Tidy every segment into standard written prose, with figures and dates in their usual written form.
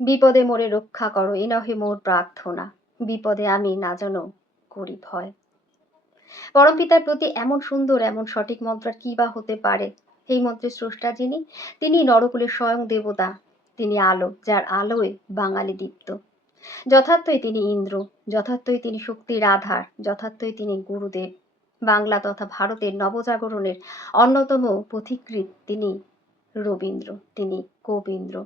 বিপদে মোরে রক্ষা করো, এ নহে মোর প্রার্থনা, বিপদে আমি না যেন করি ভয়। পরমপিতার প্রতি এমন সুন্দর, এমন সঠিক মন্ত্র আর কি বা হতে পারে? এই মন্ত্রের স্রষ্টা যিনি, তিনি নরকুলের স্বয়ং দেবতা। তিনি আলো, যার আলোয় বাঙালি দীপ্ত। যথার্থই তিনি ইন্দ্র, যথার্থই তিনি শক্তির আধার, যথার্থই তিনি গুরুদেব। বাংলা তথা ভারতের নবজাগরণের অন্যতম পথিকৃৎ তিনি রবীন্দ্র, তিনি কবীন্দ্র,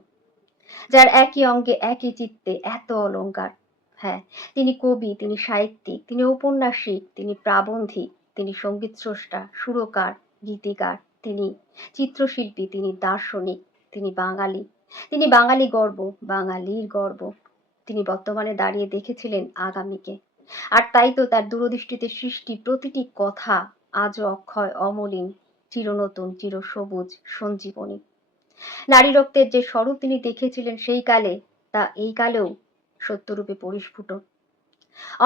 যার একই অঙ্গে একই চিত্তে এত অলংকার। হ্যাঁ, তিনি কবি, তিনি সাহিত্যিক, তিনি ঔপন্যাসিক, তিনি প্রাবন্ধিক, তিনি সঙ্গীত স্রষ্টা, সুরকার, গীতিকার, তিনি চিত্রশিল্পী, তিনি দার্শনিক, তিনি বাঙালি, তিনি বাঙালি গর্ব, বাঙালির গর্ব। তিনি বর্তমানে দাঁড়িয়ে দেখেছিলেন আগামীকে। আর তাই তো তার দূরদৃষ্টিতে সৃষ্টি প্রতিটি কথা আজও অক্ষয়, অমলিন, চিরনতুন, চিরসবুজ, সঞ্জীবনী। নারী রক্তের যে স্বরূপ তিনি দেখিয়েছিলেন সেই কালে, তা এই কালেও সত্যরূপে পরিস্ফুট।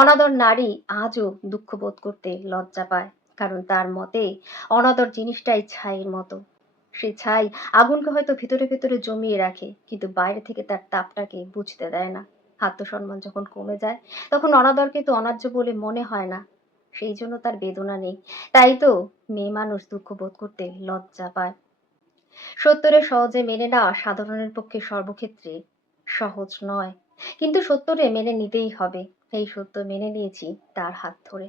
অনাদর নারী আজও দুঃখ বোধ করতে লজ্জা পায়, কারণ তার মতে অনাদর জিনিসটাই ছাইয়ের মতো। সে ছাই আগুনকে হয়তো ভিতরে ভিতরে জমিয়ে রাখে, কিন্তু বাইরে থেকে তার তাপটাকে বুঝতে দেয় না। আত্মসম্মান যখন কমে যায়, তখন অনাদরকে তো অনার্য বলে মনে হয় না, সেই জন্য তার বেদনা নেই। তাই তো মেয়ে মানুষ দুঃখ বোধ করতে লজ্জা পায়। সত্যরে সহজে মেনে নেওয়া সাধারণের পক্ষে সর্বক্ষেত্রে সহজ নয়, কিন্তু সত্যরে মেনে নিতেই হবে। এই সত্য মেনে নিয়েছি তার হাত ধরে।